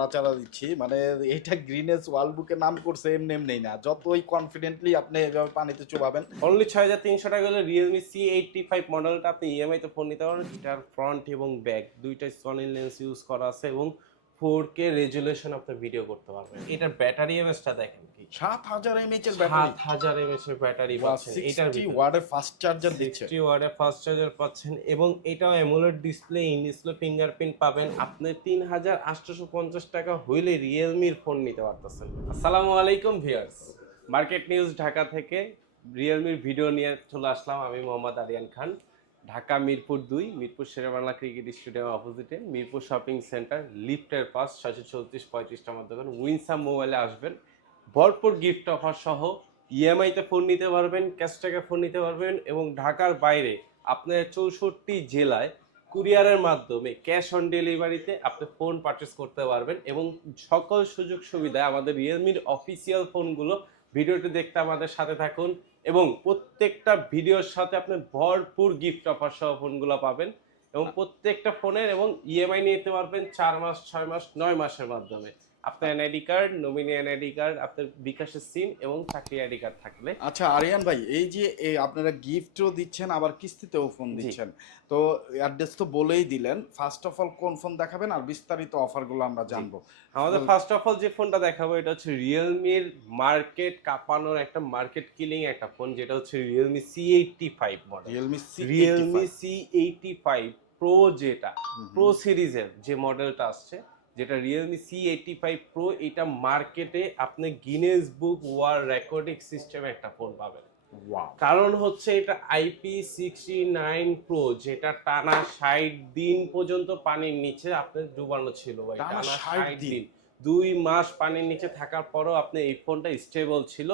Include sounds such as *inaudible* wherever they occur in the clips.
নাড়াচাড়া দিচ্ছি মানে এইটা গ্রিনেস ওয়ার্ল্ড বুকে নাম করছে এমনি এমনি না। যতই কনফিডেন্টলি আপনি এভাবে পানিতে চুবাবেন। অনলি ছয় হাজার তিনশো টাকা হলে রিয়েলমি সি এইটটি ফাইভ মডেলটা আপনি ইএমআই তে ফোন নিতে পারেন যেটার ফ্রন্ট এবং ব্যাক দুইটাই সনি লেন্স ইউজ করা আছে এবং ফোর কে রেজুলেশন আপনি ভিডিও করতে পারবেন। এটার ব্যাটারি এমএসটা দেখেন কি। সাত হাজার এমএচ এর ব্যাটারি। সাত হাজার এমএচ এর ব্যাটারি পাচ্ছেন এটার ওয়ার্ডের ফাস্ট চার্জার দিচ্ছে। সিক্সটি ওয়ার্ডের ফাস্ট চার্জার পাচ্ছেন এবং এটাও AMOLED display in display fingerprint পাবেন। আপনি তিন হাজার আটশোশো পঞ্চাশ টাকা হইলে রিয়েলমির ফোন নিতে পারতেছেন। আসসালামু আলাইকুম ভিউয়ার্স। মার্কেট নিউজ ঢাকা থেকে রিয়েলমির ভিডিও নিয়ে চলে আসলাম আমি মোহাম্মদ আরিয়ান খান। ঢাকা মিরপুর দুই, মিরপুর শেরেবাংলা ক্রিকেট স্টেডিয়াম অপোজিটে, মিরপুর শপিং সেন্টার, লিফটের পাশ ছয়শো চৌত্রিশ, পঁয়ত্রিশটার মধ্যে উইনসাম মোবাইলে আসবেন। ভরপুর গিফট অফার সহ ইএমআইতে ফোন নিতে পারবেন ক্যাশ টাকা ফোন নিতে পারবেন এবং ঢাকার বাইরে আপনার চৌষট্টি জেলায় কুরিয়ারের মাধ্যমে ক্যাশ অন ডেলিভারিতে আপনি ফোন পারচেস করতে পারবেন এবং সকল সুযোগ সুবিধা আমাদের রিয়েলমির অফিসিয়াল ফোনগুলো ভিডিওটি দেখতে আমাদের সাথে থাকুন। এবং প্রত্যেকটা ভিডিওর সাথে আপনি ভরপুর গিফট অফার সহ ফোনগুলো পাবেন এবং প্রত্যেকটা ফোনের এবং ইএমআই নিতে পারবেন চার মাস, ছয় মাস, নয় মাসের মাধ্যমে। আপনার NID card nominee NID card আপনার বিকাশের সিম এবং চাকরি আইডি কার্ড থাকলে। আচ্ছা আরিয়ান ভাই এই যে আপনারা গিফটও দিচ্ছেন আবার কিস্তিতেও ফোন দিচ্ছেন। তো অ্যাড্রেস তো বলেই দিলেন। ফার্স্ট অফ অল কোন ফোন দেখাবেন আর বিস্তারিত অফারগুলো আমরা জানব। আমাদের ফার্স্ট অফ অল যে ফোনটা দেখাবো এটা হচ্ছে রিয়েলমির মার্কেট কাঁপানোর একটা মার্কেট কিলিং একটা ফোন যেটা হচ্ছে Realme C eighty five model Realme C Realme C eighty five Pro যেটা প্রো সিরিজের যে মডেলটা আসছে যেটা Realme C eighty five Pro এটা মার্কেটে আপনি গিনেস বুক ওয়ার রেকর্ডিং সিস্টেমে একটা ফোন পাবেন। কারণ হচ্ছে এটা আইপি সিক্সটি নাইন প্রো যেটা টানা ষাট দিন পর্যন্ত পানির নিচে আপনার ডুবানো ছিল ভাই। টানা টানা 60 ষাট দিন। দিন। দুই মাস পানির নিচে থাকার পরও আপনি এই ফোনটা স্টেবল ছিল।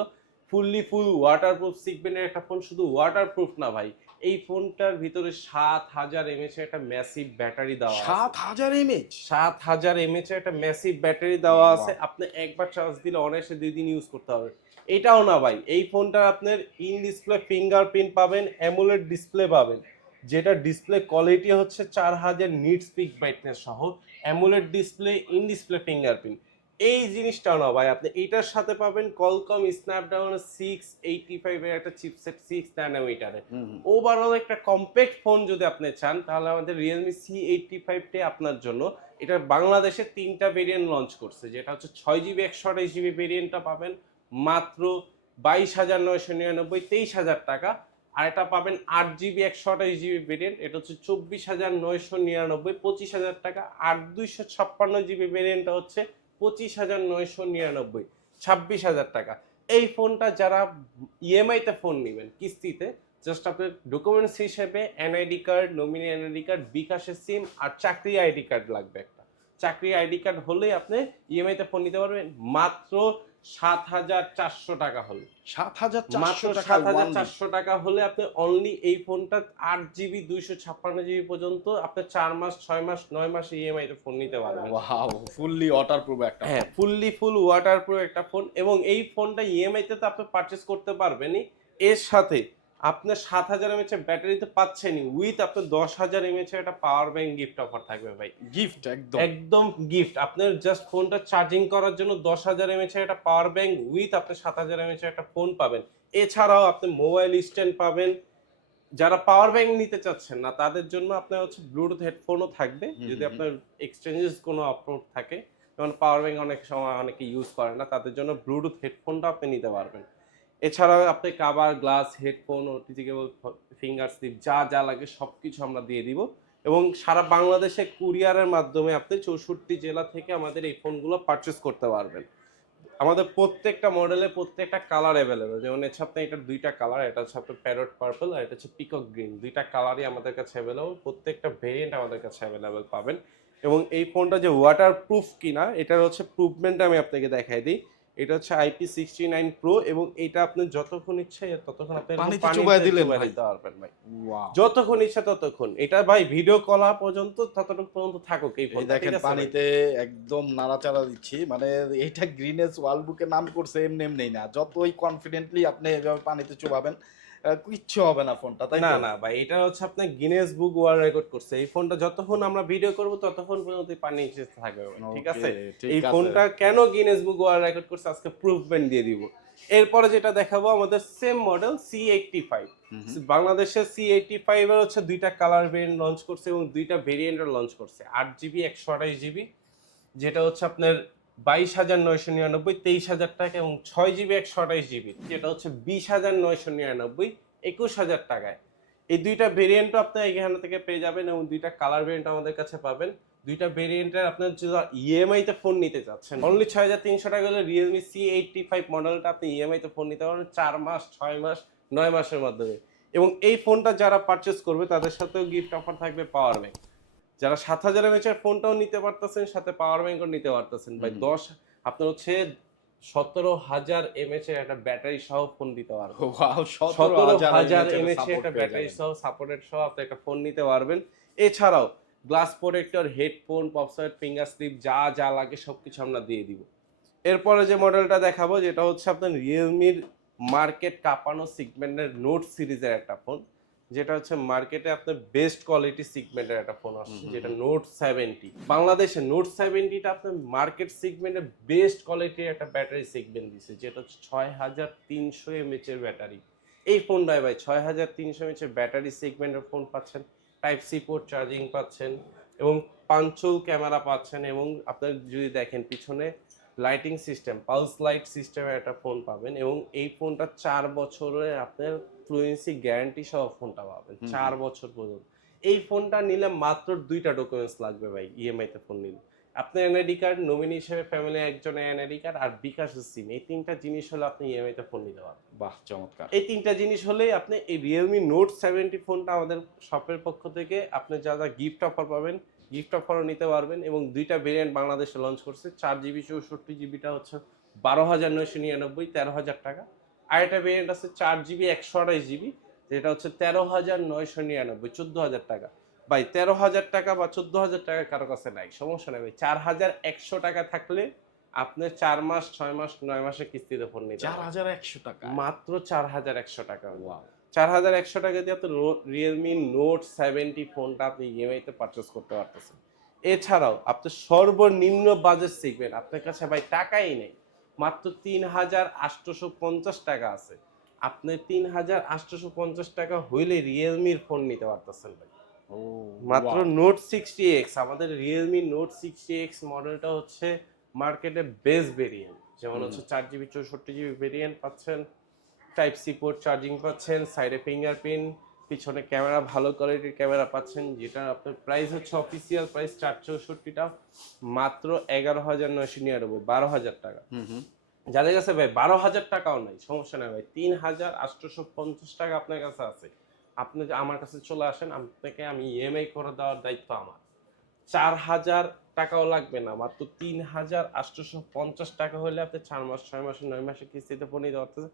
ফুললি ফুল ওয়াটারপ্রুফ সিগমেন্টের একটা ফোন শুধু ওয়াটারপ্রুফ না ভাই। এই ফোনটার ভিতরে সাত হাজার এমএচ একটা ম্যাসিভ ব্যাটারি দেওয়া সাত হাজার এমএচ সাত হাজার এমএচ একটা ম্যাসিভ ব্যাটারি দেওয়া আছে। আপনি একবার চার্জ দিলে অনায়াসে দুই দিন ইউজ করতে হবে। এটাও না ভাই এই ফোনটার আপনার ইন ডিসপ্লে ফিঙ্গারপ্রিন্ট পাবেন অ্যামুলেট ডিসপ্লে পাবেন। যেটা ডিসপ্লে কোয়ালিটি হচ্ছে চার হাজার নিট স্পিক ব্রাইটনেস সহ। AMOLED display in display fingerprint এই জিনিসটাও না ভাই আপনি এটার সাথে পাবেন কলকম স্ন্যাপড্রাগন সিক্স এইটি ফাইভের একটা চিপসেট সিক্স ন্যানোমিটারে ওভারঅল একটা কম্প্যাক্ট ফোন যদি আপনি চান তাহলে আমাদের রিয়েলমি সি এইটটি ফাইভটি আপনার জন্য। এটা বাংলাদেশে তিনটা ভেরিয়েন্ট লঞ্চ করছে যেটা হচ্ছে ছয় জিবি একশো আঠাশ জিবি ভেরিয়েন্টটা পাবেন। মাত্র বাইশ হাজার নয়শো নিরানব্বই তেইশ হাজার টাকা। আর এটা পাবেন আট জিবি একশো আঠাশ জিবি ভেরিয়েন্ট এটা হচ্ছে চব্বিশ হাজার নয়শো নিরানব্বই পঁচিশ হাজার টাকা। আট দুইশো ছাপ্পান্ন জিবি ভেরিয়েন্টটা হচ্ছে পঁচিশ হাজার নয়শো নিরানব্বই, ছাব্বিশ হাজার টাকা। এই ফোনটা যারা ইএমআইতে ফোন নেবেন, কিস্তিতে জাস্ট আপনার ডকুমেন্টস হিসেবে NID card nominee NID card বিকাশের সিম আর চাকরি আইডি কার্ড লাগবে একটা। চাকরি আইডি কার্ড হলেই আপনি ইএমআইতে ফোন নিতে পারবেন। মাত্র সাত হাজার চারশো টাকা হলে। সাত হাজার মাত্র সাত হাজার চারশো টাকা হলে আপনি অনলি এই ফোনটা আট জিবি দুইশো ছাপ্পান্ন জিবি পর্যন্ত আপনি চার মাস ছয় মাস নয় মাস ইএমআই তে ফোন নিতে পারবেন। ওয়াও ফুললি ওয়াটার প্রুফ একটা হ্যাঁ ফুললি ফুল ওয়াটার প্রুফ একটা ফোন এবং এই ফোনটা ইএমআই তে তো আপনি পারচেস করতে পারবেনই। এর সাথে আপনার সাত হাজার এমএচ এর ব্যাটারি তো পাচ্ছেনই। উইথ আপনার দশ হাজার এমএচ এর একটা পাওয়ার ব্যাংক গিফট অফার থাকবে ভাই। গিফট একদম। একদম গিফট আপনার জাস্ট ফোনটা চার্জিং করার জন্য দশ হাজার এমএচ এর একটা পাওয়ার ব্যাংক উইথ আপনি সাত হাজার এমএচ এর একটা ফোন পাবেন। এছাড়াও আপনি মোবাইল স্ট্যান্ড পাবেন। যারা পাওয়ার ব্যাংক নিতে চাচ্ছেন না তাদের জন্য আপনার হচ্ছে ব্লুটুথ হেডফোনও থাকবে। যদি আপনার এক্সচেঞ্জেস কোনো আপলোড থাকে যেমন পাওয়ার ব্যাংক অনেক সময় অনেকে ইউজ করে না তাদের জন্য ব্লুটুথ হেডফোনটা আপনি নিতে পারবেন। এছাড়াও আপনি cover glass headphone OTG cable finger slip যা যা লাগে সব কিছু আমরা দিয়ে দিব। এবং সারা বাংলাদেশে কুরিয়ারের মাধ্যমে আপনি চৌষট্টি জেলা থেকে আমাদের এই ফোনগুলো পারচেস করতে পারবেন। আমাদের প্রত্যেকটা মডেলে প্রত্যেকটা কালার অ্যাভেলেবেল যেমন হচ্ছে আপনার এটা দুইটা কালার এটা হচ্ছে আপনার প্যারট পার্পল আর এটা হচ্ছে পিকক গ্রিন দুইটা কালারই আমাদের কাছে অ্যাভেলেবল প্রত্যেকটা ভেরিয়েন্ট আমাদের কাছে অ্যাভেলেবেল পাবেন। এবং এই ফোনটা যে ওয়াটার প্রুফ কিনা, এটার হচ্ছে প্রুফমেন্ট আমি আপনাকে দেখাই দিই। এটা হচ্ছে আইপি সিক্সটি নাইন প্রো এবং এটা আপনি যতক্ষণ ইচ্ছে ততক্ষণ আপনি পানিতে দিলেন ভাই। দিতে পারবেন ভাই। যতক্ষণ ইচ্ছা ততক্ষণ। এটা ভাই ভিডিও কলা পর্যন্ত ততটুকু পর্যন্ত থাকুক এই ফোন দেখেন পানিতে একদম নাড়াচাড়া দিচ্ছি মানে এটা গ্রিনেস ওয়ার্ল্ড বুকে নাম করছে এমনি এমনি না। যতই কনফিডেন্টলি আপনি এভাবে পানিতে চুবাবেন কিচ্ছু হবে না ফোনটা তাই না না ভাই এটা হচ্ছে আপনার গিনেস বুক ওয়ার্ল্ড রেকর্ড করছে। এই ফোনটা যতক্ষণ আমরা ভিডিও করব ততক্ষণ পর্যন্ত পানি নিচে থাকবে ঠিক আছে? এই ফোনটা কেন গিনেস বুক ওয়ার্ল্ড রেকর্ড করছে আজকে প্রুফমেন্ট দিয়ে দিব। এরপরে যেটা দেখাবো আমাদের same model C eighty five হুম। বাংলাদেশে সি এইটটি ফাইভ এর হচ্ছে দুইটা কালার ভেরিয়েন্ট লঞ্চ করছে এবং দুইটা ভেরিয়েন্টের লঞ্চ করছে। আট জিবি একশো আঠাশ জিবি যেটা হচ্ছে আপনার বাইশ হাজার নয়শো নিরানব্বই, তেইশ হাজার টাকা এবং ছয় জিবি, একশো আঠাশ জিবি। যেটা হচ্ছে বিশ হাজার নয়শো নিরানব্বই, একুশ হাজার টাকায়। এই দুইটা ভেরিয়েন্টও আপনি এখান থেকে পেয়ে যাবেন এবং দুইটা কালার ভেরিয়েন্ট আমাদের কাছে পাবেন। দুইটা ভেরিয়েন্টের আপনার যদি ইএমআই তে ফোন নিতে চাচ্ছেন অনলি ছয় হাজার তিনশো টাকা হলে রিয়েলমি সি এইটটি ফাইভ মডেলটা আপনি ইএমআই তে ফোন নিতে পারবেন চার মাস, ছয় মাস, নয় মাসের মাধ্যমে। এবং এই ফোনটা যারা পারচেস করবে, তাদের সাথেও গিফট অফার থাকবে পাওয়ার ব্যাংক যারা সাত হাজার এমএচের ফোনটাও নিতে পারতেছেন সাথে পাওয়ার ব্যাংকও নিতে পারতেছেন। ভাই দশ আপনার হচ্ছে সতেরো হাজার এমএচ এর একটা ব্যাটারি সহ ফোন দিতে পারবেন। *laughs* সতেরো হাজার এমএচ একটা ব্যাটারি সহ সাপোর্টেড সহ আপনি একটা ফোন নিতে পারবেন। এছাড়াও glass protector headphone popsocket finger slip যা যা লাগে সবকিছু আমরা দিয়ে দিব। এরপরে যে মডেলটা দেখাবো যেটা হচ্ছে আপনার রিয়েলমির মার্কেট কাঁপানো সিগমেন্টের নোট সিরিজের একটা ফোন যেটা হচ্ছে মার্কেটে আপনার বেস্ট কোয়ালিটি সিগমেন্টের একটা ফোন আসছে যেটা নোট সেভেন্টি বাংলাদেশে নোট সেভেন্টিটা আপনার মার্কেট সিগমেন্টে বেস্ট কোয়ালিটির একটা ব্যাটারি সিগমেন্ট দিচ্ছে যেটা হচ্ছে ছয় হাজার তিনশো এমএচ এর ব্যাটারি এই ফোনটায় ভাই ছয় হাজার তিনশো এমএচ এর ব্যাটারি সিগমেন্টের ফোন পাচ্ছেন টাইপ সি পোর্ট চার্জিং পাচ্ছেন এবং পাঞ্চুল ক্যামেরা পাচ্ছেন এবং আপনার যদি দেখেন পিছনে লাইটিং সিস্টেম পালস লাইট সিস্টেমের একটা ফোন পাবেন এবং এই ফোনটা চার বছরে আপনার ফ্লুয়েন্সি গ্যারান্টি সহ ফোনটা পাবেন। চার বছর পর্যন্ত। এই ফোনটা নিলে মাত্র দুইটা ডকুমেন্টস লাগবে ভাই ইএমআই তে ফোন নিলে। আপনার এনআইডি কার্ড নমিনি হিসেবে ফ্যামিলি একজনের এনআইডি কার্ড আর বিকাশের সিম এই তিনটা জিনিস হলে আপনি ইএমআই তে ফোন নিতে পারবেন। বাহ চমৎকার। এই তিনটা জিনিস হলেই আপনি এই রিয়েলমি নোট সেভেন্টি ফোনটা আমাদের শপের পক্ষ থেকে আপনি যা যা গিফট অফার পাবেন গিফট অফারও নিতে পারবেন এবং দুইটা ভেরিয়েন্ট বাংলাদেশে লঞ্চ করছে। চার জিবি চৌষট্টি জিবিটা হচ্ছে বারো হাজার নয়শো নিরানব্বই তেরো হাজার টাকা। আর একটা ভেরিয়েন্ট আছে চার জিবি একশো আঠাশ জিবি যেটা হচ্ছে তেরো হাজার নয়শো নিরানব্বই চোদ্দ হাজার টাকা। ভাই তেরো হাজার টাকা বা চোদ্দ হাজার টাকা কারও কাছে নাই সমস্যা নেই ভাই। চার হাজার একশো টাকা থাকলে আপনি চার মাস ছয় মাস নয় মাসে কিস্তিতে ফোন নিতে চার হাজার একশো টাকা? মাত্র চার হাজার একশো টাকা. চার হাজার একশো টাকা দিয়ে আপনি রিয়েলমি নোট সেভেন্টি ফোনটা আপনি ইএমআই তে পারচেস করতে পারতেছেন। এছাড়াও আপনি সর্বনিম্ন বাজেট শিখবেন। আপনার কাছে ভাই টাকাই নেই। মাত্র তিন হাজার আটশোশো পঞ্চাশ টাকা আছে। আপনি তিন হাজার আটশোশো পঞ্চাশ টাকা হইলে রিয়েলমির ফোন নিতে পারতেছেন ভাই। মাত্র নোট সিক্সটি এক্স আমাদের রিয়েলমি নোট সিক্সটি এক্স মডেলটা হচ্ছে মার্কেটে বেস্ট ভেরিয়েন্ট যেমন হচ্ছে চার জিবি চৌষট্টি জিবি ভেরিয়েন্ট পাচ্ছেন টাইপ সি পোর্ট চার্জিং পাচ্ছেন সাইডে ফিঙ্গারপ্রিন্ট পিছনে ক্যামেরা ভালো কোয়ালিটির ক্যামেরা পাচ্ছেন যেটা আপনার প্রাইস হচ্ছে অফিসিয়াল প্রাইস চার চৌষট্টিটা মাত্র এগারো হাজার নয়শো নিরানব্বই বারো হাজার টাকা। যাদের কাছে ভাই বারো হাজার টাকাও নাই সমস্যা নাই ভাই তিন হাজার আটশোশো পঞ্চাশ টাকা আপনার কাছে আছে। আপনি আমার কাছে চলে আসেন আপনাকে আমি ইএমআই করে দেওয়ার দায়িত্ব আমার। চার হাজার টাকাও লাগবে না মাত্র তিন হাজার আটশোশো পঞ্চাশ টাকা হলে আপনি চার মাস ছয় মাসে নয় মাসে কিস্তিতে ফোন নিতে পারতেছেন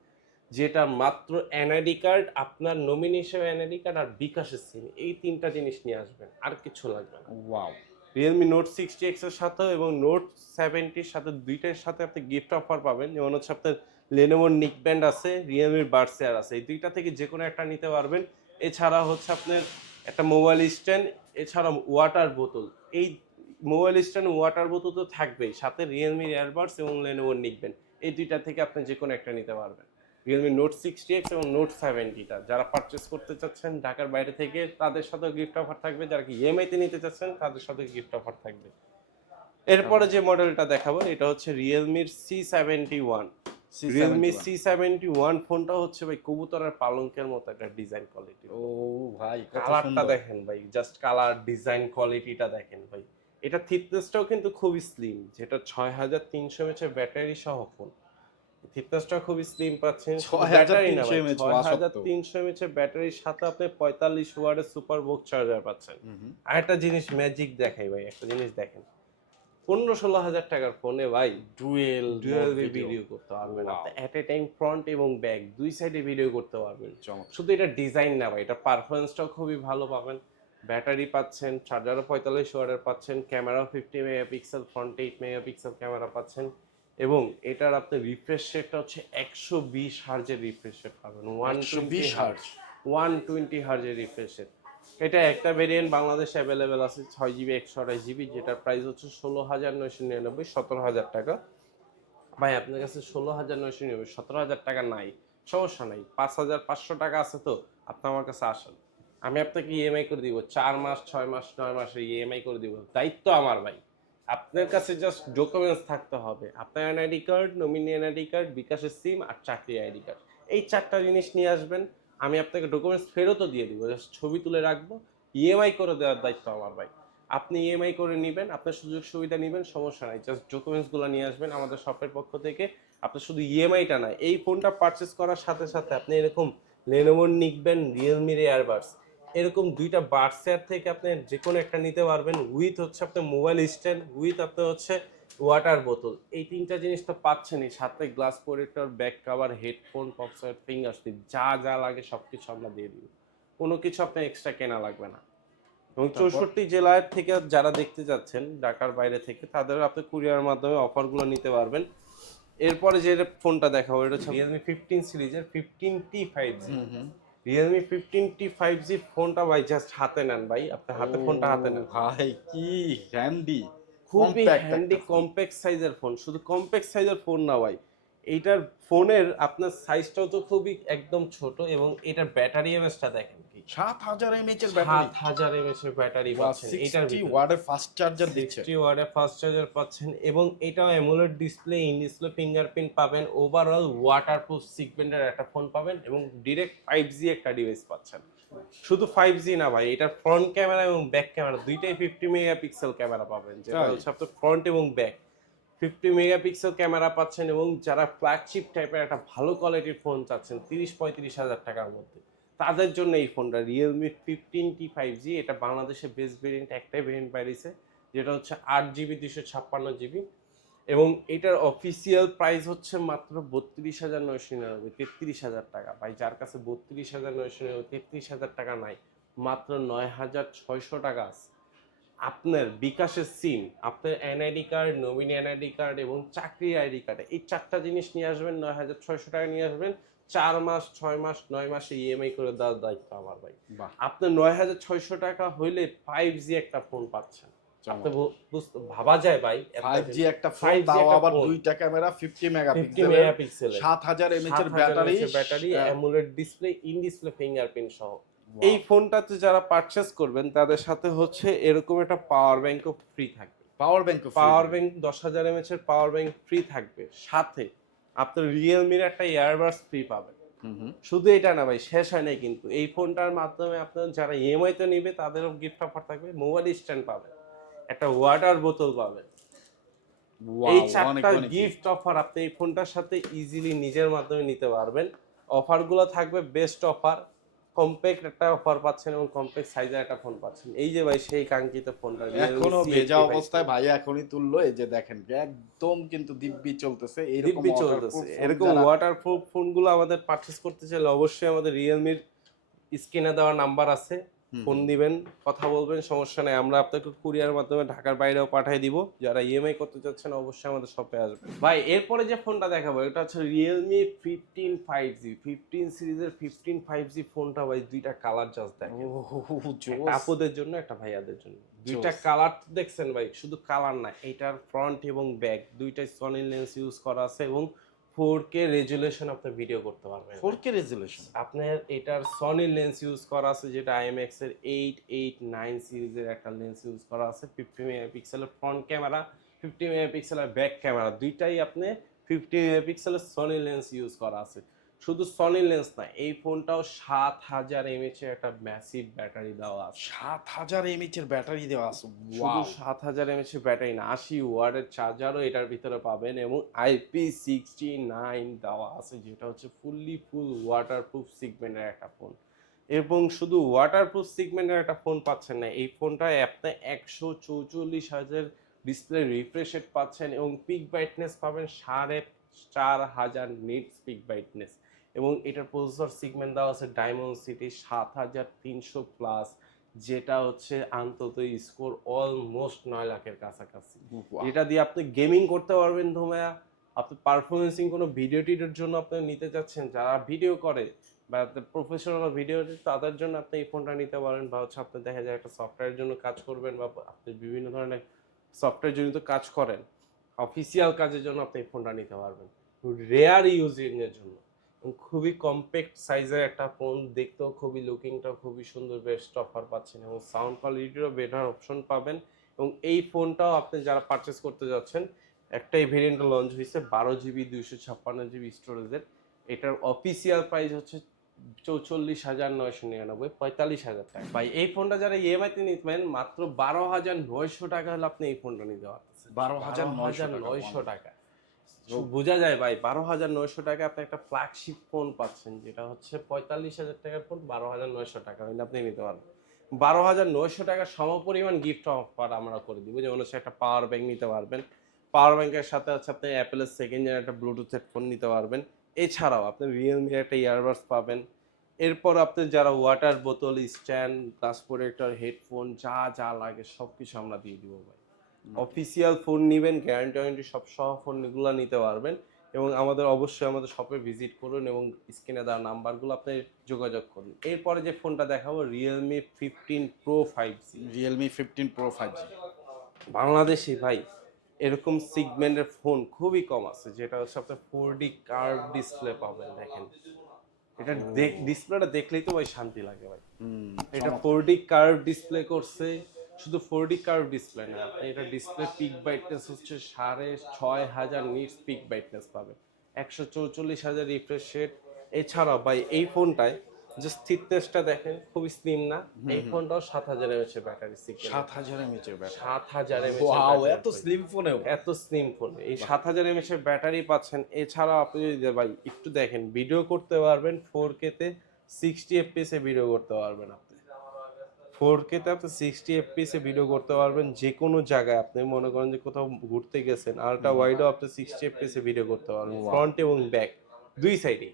যেটা মাত্র এনআইডি কার্ড আপনার নমিনি হিসেবে এনআইডি কার্ড আর বিকাশের সিম এই তিনটা জিনিস নিয়ে আসবেন, আর কিছু লাগবে না। ওয়াও রিয়েলমি নোট সিক্সটি এক্সের সাথেও এবং নোট সেভেন্টির সাথে দুইটার সাথে আপনি গিফট অফার পাবেন, যেমন হচ্ছে আপনার লেনোভোর নিক ব্যান্ড আছে রিয়েলমির বার্সেয়ার আছে, এই দুইটা থেকে যে কোনো একটা নিতে পারবেন। এছাড়া হচ্ছে আপনার একটা মোবাইল স্ট্যান্ড এছাড়া ওয়াটার বোতল এই মোবাইল স্ট্যান্ড ওয়াটার বোতল তো থাকবেই, সাথে রিয়েলমির এয়ারবাডস এবং লেনোভোর নিক ব্যান্ড এই দুইটা থেকে আপনি যে কোনো একটা নিতে পারবেন। রিয়েলমি নোট সিক্সটি এক্স এবং নোট সেভেন্টিটা যারা পারচেস করতে চাচ্ছেন ঢাকার বাইরে থেকে তাদের সাথেও গিফট অফার থাকবে। যারা কি ইএমআই তে নিতে চাচ্ছেন তাদের সাথে গিফট অফার থাকবে। এরপরে যে মডেলটা দেখাবো এটা হচ্ছে রিয়েলমির C seventy one Realme C seventy one ফোনটা হচ্ছে ভাই কবুতরের পালঙ্কের মতো একটা ডিজাইন কোয়ালিটি ও ভাই কালারটা দেখেন ভাই জাস্ট কালার ডিজাইন কোয়ালিটিটা দেখেন ভাই। এটা থিকনেসটাও কিন্তু খুবই স্লিম যেটা ছয় হাজার তিনশো এমএচের ব্যাটারি সহ ফোন থিকনেসটা খুবই স্লিম পাচ্ছেন 6300 mAh, ছয় হাজার ওয়াসত্তর। তিনশো এমএচের ব্যাটারির সাথে আপনি পঁয়তাল্লিশ ওয়ার্ডের সুপার বুক চার্জার পাচ্ছেন। আর একটা জিনিস ম্যাজিক দেখাই ভাই একটা জিনিস দেখেন। পনেরো ষোলো হাজার টাকার ফোনে ভাই ডুয়েল ডুয়াল ভিডিও। করতে পারবেন এট এ টাইম ফ্রন্ট এবং ব্যাক দুই সাইডে ভিডিও করতে পারবেন। শুধু এটা ডিজাইন না ভাই এটা পারফরমেন্সটাও খুবই ভালো পাবেন। ব্যাটারি পাচ্ছেন চার্জারও পঁয়তাল্লিশ ওয়ার্ডের পাচ্ছেন ক্যামেরাও fifty megapixel front eight megapixel camera পাচ্ছেন। এবং এটার আপনি রিফ্রেশ রেটটা হচ্ছে একশো বিশ হার্জের রিফ্রেশ রেট পাবেন। ওয়ান বিশ হার্জ ওয়ান টোয়েন্টি হার্জের রিফ্রেশ রেট এটা একটা ভেরিয়েন্ট বাংলাদেশে অ্যাভেলেবেল আছে ছয় জিবি একশো আঠাশ জিবি যেটার প্রাইস হচ্ছে ষোলো হাজার নয়শো নিরানব্বই সতেরো হাজার টাকা। ভাই আপনার কাছে ষোলো হাজার নয়শো নিরানব্বই সতেরো হাজার টাকা নাই সমস্যা নাই। পাঁচ হাজার পাঁচশো টাকা আছে তো আপনি আমার কাছে আসেন। আমি আপনাকে ইএমআই করে দিব চার মাস ছয় মাস নয় মাসের ইএমআই করে দিব। দায়িত্ব আমার ভাই। আপনার কাছে জাস্ট ডকুমেন্টস থাকতে হবে। আপনার NID card nominee NID card বিকাশের সিম আর চাকরি আইডি কার্ড এই চারটা জিনিস নিয়ে আসবেন। আমি আপনাকে ডকুমেন্টস ফেরতও দিয়ে দিব। জাস্ট ছবি তুলে রাখব। ইএমআই করে দেওয়ার দায়িত্ব আমার ভাই। আপনি ইএমআই করে নেবেন, আপনার সুযোগ সুবিধা নেবেন, সমস্যা নাই। জাস্ট ডকুমেন্টসগুলো নিয়ে আসবেন আমাদের শপের পক্ষ থেকে। আপনার শুধু ইএমআইটা না এই ফোনটা পারচেস করার সাথে সাথে আপনি এরকম লেনোভোর নিকবেন রিয়েলমির এয়ারবাডস এরকম দুইটা বাডসের থেকে আপনি যে কোনো একটা নিতে পারবেন। উইথ হচ্ছে আপনার মোবাইল স্ট্যান্ড উইথ আপনার হচ্ছে ওয়াটার বোতল এই তিনটা জিনিস তো পাচ্ছেনই সাথে glass protector back cover headphone popsocket finger slip যা যা লাগে সব কিছু আমরা দিয়ে দিব। কোনো কিছু আপনার এক্সট্রা কেনা লাগবে না। এবং চৌষট্টি জেলার থেকে যারা দেখতে যাচ্ছেন ঢাকার বাইরে থেকে তাদের আপনি কুরিয়ার মাধ্যমে অফারগুলো নিতে পারবেন। এরপরে যে ফোনটা দেখাবো এটা হচ্ছে রিয়েলমি ফিফটিন সিরিজের fifteen T five G Realme fifteen T five G ফোনটা ভাই জাস্ট হাতে নেন ভাই। আপনি হাতে ফোনটা হাতে নেন। ভাই কি হ্যান্ডি খুবই হ্যান্ডি কম্প্যাক্ট সাইজের ফোন শুধু কম্প্যাক্ট সাইজের ফোন না ভাই এইটার ফোনের আপনার সাইজটাও তো খুবই একদম ছোট এবং এটার ব্যাটারি এমএসটা দেখেন। সাত হাজার এমএইচ এর ব্যাটারি সাত হাজার এমএস এর ব্যাটারি পাচ্ছেন এটার ওয়ার্ডের ফাস্ট চার্জার দিচ্ছে। সিক্সটি ওয়ার্ডের ফাস্ট চার্জার পাচ্ছেন এবং এটাও AMOLED display in display fingerprint পাবেন ওভারঅল ওয়াটারপ্রুফ সিগমেন্টের একটা ফোন পাবেন এবং ডিরেক্ট ফাইভ জি একটা ডিভাইস পাচ্ছেন। শুধু ফাইভ জি না ভাই এটা ফ্রন্ট ক্যামেরা এবং ব্যাক ক্যামেরা দুইটাই ফিফটি মেগাপিক্সেল ক্যামেরা পাবেন যেটা? হচ্ছে আপনার ফ্রন্ট এবং ব্যাক ফিফটি মেগাপিক্সেল ক্যামেরা পাচ্ছেন এবং যারা ফ্ল্যাগশিপ টাইপের একটা ভালো কোয়ালিটির ফোন চাচ্ছেন তিরিশ পঁয়ত্রিশ হাজার টাকার মধ্যে। তাদের জন্য এই ফোনটা Realme fifteen T five G এটা বাংলাদেশে বেস্ট ভেরিয়েন্ট একটাই ভেরিয়েন্ট বাইরেছে যেটা হচ্ছে আট জিবি দুশো ছাপ্পান্ন জিবি এবং এটার অফিসিয়াল প্রাইস হচ্ছে মাত্র বত্রিশ হাজার নয়শো নিরানব্বই, তেত্রিশ হাজার টাকা। ভাই, যার কাছে বত্রিশ হাজার নয়শো নিরানব্বই, তেত্রিশ হাজার টাকা নাই, মাত্র নয় হাজার ছয়শো টাকা আছে। আপনার বিকাশের সিম আপনার NID card nominee NID card এবং চাকরি আইডি কার্ড এই চারটা জিনিস নিয়ে আসবেন, নয় হাজার ছয়শো টাকা নিয়ে আসবেন চার মাস ছয় মাস নয় মাসে ইএমআই করে দেওয়ার দায়িত্ব আমার ভাই। বাহ। আপনার নয় হাজার ছয়শো টাকা হইলে ফাইভ জি একটা ফোন পাচ্ছেন। আপনি ভাবা যায় ভাই ফাইভ জি একটা ফোন 5G তাও আবার। দুইটা ক্যামেরা ফিফটি ফিফটি মেগাপিক্সেল সাত হাজার এমএইচ এর battery battery AMOLED display in display fingerprint সহ। এই ফোনটাতে যারা পারচেস করবেন তাদের সাথে হচ্ছে এরকম একটা পাওয়ার ব্যাংকও ফ্রি থাকবে। পাওয়ার ব্যাংক পাওয়ার ব্যাংক দশ হাজার এমএচ এর পাওয়ার ব্যাংক ফ্রি থাকবে। সাথে আপনার রিয়েলমির একটা ইয়ারবাডস ফ্রি পাবেন। শুধু এটা না ভাই শেষ হয় নাই কিন্তু। এই ফোনটার মাধ্যমে আপনার যারা ইএমআই তে নিবে তাদেরও গিফট অফার থাকবে মোবাইল স্ট্যান্ড পাবেন। একটা ওয়াটার বোতল পাবেন। এই চারটা গিফট অফার আপনি এই ফোনটার সাথে ইজিলি নিজের মাধ্যমে নিতে পারবেন। অফারগুলো থাকবে বেস্ট অফার কম্প্যাক্ট একটা অফার পাচ্ছেন এবং কম্প্যাক্ট সাইজের একটা ফোন পাচ্ছেন। এই যে ভাই সেই কাঙ্ক্ষিত ফোনটা এখনও ভেজা অবস্থায় ভাই এখনই তুললো এই যে দেখেন একদম কিন্তু দিব্যি চলতেছে দিব্যি চলতেছে। এরকম ওয়াটারপ্রুফ ফোনগুলো আমাদের পারচেস করতে চাইলে অবশ্যই আমাদের রিয়েলমির স্ক্রিনে দেওয়া নাম্বার আছে। ফোন দিবেন কথা বলবেন সমস্যা নেই। আমরা আপনাকে কুরিয়ার মাধ্যমে ঢাকার বাইরেও পাঠিয়ে দিব। যারা ইএমআই করতে চাচ্ছেন অবশ্যই আমাদের শপে আসবেন। ভাই এরপরে যে ফোনটা দেখাবো এটা হচ্ছে Realme fifteen five G fifteen সিরিজের ফিফটিন ফাইভ জি ফোনটা ভাই দুইটা কালার জাস্ট দেখেন। আপুদের জন্য একটা ভাইয়াদের জন্য। দুইটা কালার দেখছেন ভাই শুধু কালার না এটার ফ্রন্ট এবং ব্যাক দুইটাই সনি লেন্স ইউজ করা আছে এবং ফোর কে রেজুলেশন আপনি ভিডিও করতে পারবেন। Four K resolution. আপনার এটার সনি লেন্স ইউজ করা আছে যেটা IMX এর এইট এইট নাইন সিরিজের একটা লেন্স ইউজ করা আছে ফিফটি মেগাপিক্সেলের ফ্রন্ট ক্যামেরা ফিফটি মেগাপিক্সেলের ব্যাক ক্যামেরা দুইটাই আপনি ফিফটি মেগাপিক্সেলের সনি লেন্স ইউজ করা আছে। শুধু সনি লেন্স না এই ফোনটাও সাত হাজার এমএচ এর একটা ম্যাসিভ ব্যাটারি দেওয়া আছে। সাত হাজার এমএইচ এর ব্যাটারি দেওয়া আছে শুধু সাত হাজার এমএচ এর ব্যাটারি না আশি ওয়ার্ডের চার্জারও এটার ভিতরে পাবেন এবং আইপি সিক্সটি নাইন দেওয়া আছে যেটা হচ্ছে ফুললি ফুল ওয়াটারপ্রুফ সিগমেন্টের একটা ফোন এবং শুধু ওয়াটারপ্রুফ সিগমেন্টের একটা ফোন পাচ্ছেন না এই ফোনটায় আপনি একশো চৌচল্লিশ হাজার ডিসপ্লে রিফ্রেশ রেট পাচ্ছেন এবং পিক ব্রাইটনেস পাবেন সাড়ে চার হাজার নিটস পিক ব্রাইটনেস এবং এটার প্রসেসর সিগমেন্ট দেওয়া আছে ডায়মন্ড সিটি সাত হাজার তিনশো প্লাস যেটা হচ্ছে আন্তত স্কোর অলমোস্ট নয় লাখের কাছাকাছি. এটা দিয়ে আপনি গেমিং করতে পারবেন ধুমায়া। আপনি পারফরমেন্সিং কোনো ভিডিও টিডিওর জন্য আপনি নিতে চাচ্ছেন যারা ভিডিও করে বা প্রফেশনাল ভিডিও তাদের জন্য আপনি এই ফোনটা নিতে পারেন বা হচ্ছে আপনি দেখা যায় একটা সফটওয়্যারের জন্য কাজ করবেন বা আপনি বিভিন্ন ধরনের সফটওয়্যার জনিত কাজ করেন। অফিসিয়াল কাজের জন্য আপনি এই ফোনটা নিতে পারবেন। রেয়ার ইউজিং এর জন্য। খুবই কম্প্যাক্ট সাইজের একটা ফোন দেখতেও খুবই লুকিংটা খুবই সুন্দর বেস্ট অফার পাচ্ছেন এবং সাউন্ড কোয়ালিটিরও বেটার অপশন পাবেন এবং এই ফোনটাও আপনি যারা পারচেস করতে যাচ্ছেন একটাই ভেরিয়েন্ট লঞ্চ হয়েছে বারো জিবি দুইশো ছাপ্পান্ন জিবি স্টোরেজের এটার অফিসিয়াল প্রাইস হচ্ছে চৌচল্লিশ হাজার নয়শো নিরানব্বই পঁয়তাল্লিশ হাজার টাকা। ভাই এই ফোনটা যারা ইএমআইতে নিতেন মাত্র বারো হাজার নয়শো টাকা হলে আপনি এই ফোনটা নিতে পারতেছেন। বারো হাজার নয়শো টাকা। বোঝা যায় ভাই, বারো হাজার নয়শো টাকা আপনি একটা ফ্ল্যাগশিপ ফোন পাচ্ছেন, যেটা হচ্ছে পঁয়তাল্লিশ হাজার টাকার ফোন বারো হাজার নয়শো টাকা হলে আপনি নিতে পারবেন। বারো হাজার নয়শো টাকার সমপরিমাণ গিফট অফার আমরা করে দিব, যেমন হচ্ছে একটা পাওয়ার ব্যাংক নিতে পারবেন। পাওয়ার ব্যাংকের সাথে হচ্ছে আপনি অ্যাপেলের সেকেন্ড জেন একটা ব্লুটুথ হেডফোন নিতে পারবেন। এছাড়াও আপনি রিয়েলমির একটা ইয়ারবাডস পাবেন। এরপর আপনি যারা ওয়াটার বোতল স্ট্যান্ড গ্লাস হেডফোন যা যা লাগে সব কিছু আমরা দিয়ে দিব ভাই। অফিসিয়াল ফোন নেবেন গ্যারান্টি ওয়ারেন্টি সব সহ ফোনগুলো নিতে পারবেন এবং আমাদের অবশ্যই আমাদের শপে ভিজিট করুন এবং স্ক্রিনে দেওয়া নাম্বারগুলো আপনি যোগাযোগ করুন। এরপরে যে ফোনটা দেখাবো Realme fifteen Pro five G Realme fifteen Pro five G বাংলাদেশে ভাই এরকম সিগমেন্টের ফোন খুবই কম আছে যেটা হচ্ছে আপনার ফোর ডি কার্ভ ডিসপ্লে পাবেন দেখেন। এটা ডিসপ্লেটা দেখলেই তো ভাই শান্তি লাগে ভাই। এটা ফোর ডি কার্ভ ডিসপ্লে করছে শুধু ফোর ডি কার্ভ ডিসপ্লে না আপনি এটা ডিসপ্লে পিক ব্রাইটনেস হচ্ছে সাড়ে ছয় হাজার নিটস পিক ব্রাইটনেস পাবে। একশো চৌচল্লিশ হাজার রিফ্রেশ রেট এছাড়াও ভাই এই ফোনটায় জাস্ট থিকনেসটা দেখেন খুবই স্লিম না এই ফোনটাও সাত হাজার এমএচ এর ব্যাটারি সাত হাজার এমএচের ব্যাটারি সাত হাজার এমএচ এত স্লিম ফোনেও এত স্লিম ফোন এই সাত হাজার এমএচ এর ব্যাটারি পাচ্ছেন। এছাড়াও আপনি যদি ভাই একটু দেখেন ভিডিও করতে পারবেন ফোর কে তে সিক্সটি এফপিএস এ ভিডিও করতে পারবেন আপনি। ফোর কে তে আপনি সিক্সটি এফপিএস ভিডিও করতে পারবেন যে কোনো জায়গায়। আপনি মনে করেন যে কোথাও ঘুরতে গেছেন আলট্রা ওয়াইডও আপনি সিক্সটি এফপিএস এ ভিডিও করতে পারবেন। ফ্রন্ট এবং ব্যাক দুই সাইডে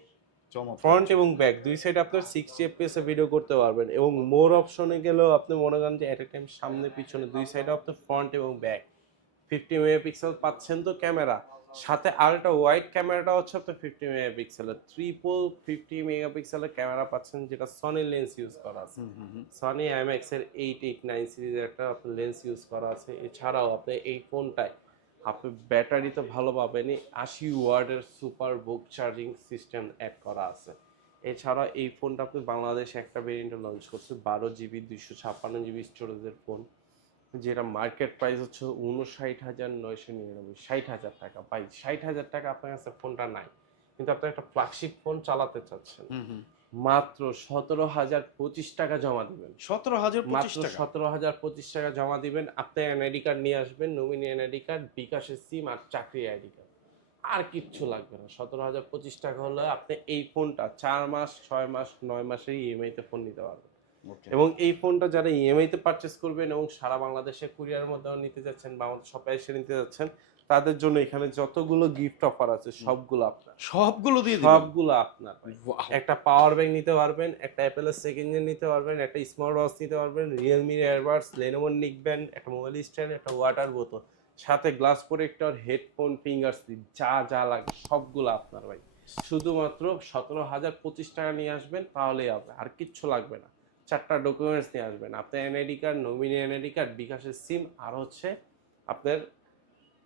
ফ্রন্ট এবং ব্যাক দুই সাইডে আপনার সিক্সটি এফপিএস এ ভিডিও করতে পারবেন এবং মোর অপশনে গেলেও আপনি মনে করেন যে এট এ টাইম সামনে পিছনে দুই সাইডে আপনি ফ্রন্ট এবং ব্যাক ফিফটি মেগাপিক্সেল পাচ্ছেন তো ক্যামেরা সাথে আলট্রা ওয়াইড ক্যামেরাটা হচ্ছে আপনার ফিফটি মেগাপিক্সেলের ট্রিপল ফিফটি মেগাপিক্সেলের ক্যামেরা পাচ্ছেন যেটা সনি লেন্স ইউজ করা আছে। সনি এমএক্স এর এইট এইট নাইন সিরিজের একটা আপনার লেন্স ইউজ করা আছে। এছাড়াও আপনি এই ফোনটায় আপনি ব্যাটারি তো ভালো পাবেনই। আশি ওয়ার্ডের সুপার বুক চার্জিং সিস্টেম অ্যাড করা আছে। এছাড়া এই ফোনটা আপনি বাংলাদেশে একটা ভেরিয়েন্টে লঞ্চ করছে বারো জিবি দুইশো ছাপ্পান্ন জিবি স্টোরেজের ফোন যেটা মার্কেট প্রাইস হচ্ছে উনষাট হাজার নয়শো নিরানব্বই ষাট হাজার টাকা। ভাই ষাট হাজার টাকা আপনার কাছে ফোনটা নাই কিন্তু আপনি একটা ফ্ল্যাগশিপ ফোন চালাতে চাচ্ছেন। মাত্র সতেরো হাজার পঁচিশ টাকা জমা দিবেন। সতেরো হাজার মাত্র সতেরো হাজার পঁচিশ টাকা জমা দিবেন। আপনি এনআইডি কার্ড নিয়ে আসবেন নমিনি এনআইডি কার্ড বিকাশের সিম আর চাকরি আইডি কার্ড। আর কিচ্ছু লাগবে না। সতেরো হাজার পঁচিশ টাকা হলে আপনি এই ফোনটা চার মাস ছয় মাস নয় মাসের ইএমআই তে ফোন নিতে পারবেন. এবং এই ফোনটা যারা ইএমআই তে পারচেস করবেন এবং সারা বাংলাদেশে কুরিয়ার মধ্যেও নিতে যাচ্ছেন বা আমাদের শপে এসে নিতে যাচ্ছেন তাদের জন্য এখানে যতগুলো গিফট অফার আছে সবগুলো আপনার। সবগুলো দিয়ে সবগুলো আপনার একটা পাওয়ার ব্যাংক নিতে পারবেন একটা অ্যাপেলের সেকেন্ড জেন নিতে পারবেন একটা স্মার্ট ওয়াচ নিতে পারবেন রিয়েলমির এয়ারবাডস লেনোভোর নিকবেন একটা মোবাইল স্ট্যান্ড একটা ওয়াটার বোতল সাথে glass protector headphone finger slip যা যা লাগে সবগুলো আপনার ভাই। শুধুমাত্র সতেরো হাজার পঁচিশ টাকা নিয়ে আসবেন তাহলেই হবে আর কিচ্ছু লাগবে না। চারটা ডকুমেন্টস নিয়ে আসবেন। আপনার NID card nominee NID card বিকাশের সিম আর হচ্ছে আপনার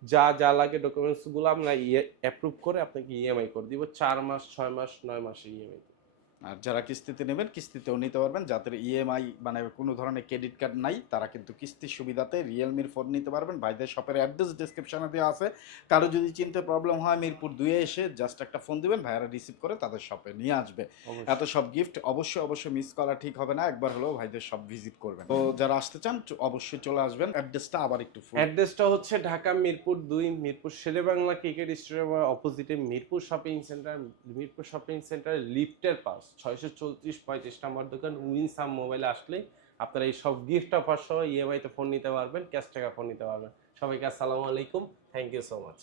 যা যা লাগে ডকুমেন্টসগুলো আমরা ইয়ে অ্যাপ্রুভ করে আপনাকে ইএমআই করে দিব। চার মাস, ছয় মাস, নয় মাসের ইএমআই আর যারা কিস্তিতে নেবেন কিস্তিতেও নিতে পারবেন। যাদের ইএমআই মানে কোনো ধরনের ক্রেডিট কার্ড নাই তারা কিন্তু কিস্তির সুবিধাতে রিয়েলমির ফোন নিতে পারবেন। ভাইদের শপের অ্যাড্রেস ডিসক্রিপশনে দেওয়া আছে। কারও যদি চিনতে প্রবলেম হয় মিরপুর দুয়ে এসে জাস্ট একটা ফোন দিবেন ভাইয়ারা রিসিভ করে তাদের শপে নিয়ে আসবে। এত সব গিফট অবশ্যই অবশ্যই মিস করা ঠিক হবে না। একবার হলেও ভাইদের সব ভিজিট করবেন। তো যারা আসতে চান অবশ্যই চলে আসবেন। অ্যাড্রেসটা আবার একটু অ্যাড্রেসটা হচ্ছে ঢাকা মিরপুর দুই মিরপুর শেরেবাংলা ক্রিকেট স্টেডিয়ামের অপোজিটে Mirpur shopping centre Mirpur shopping centre লিফটের পাস ছয়শো চৌত্রিশ, পঁয়ত্রিশ নাম্বার দোকান। উইনসাম মোবাইলে আসলে আপনারা এই সব গিফট অফার সহ ইএমআই তে ফোন নিতে পারবেন ক্যাশ টাকা ফোন নিতে পারবেন। সবাইকে আসসালামু আলাইকুম থ্যাংক ইউ সো মাচ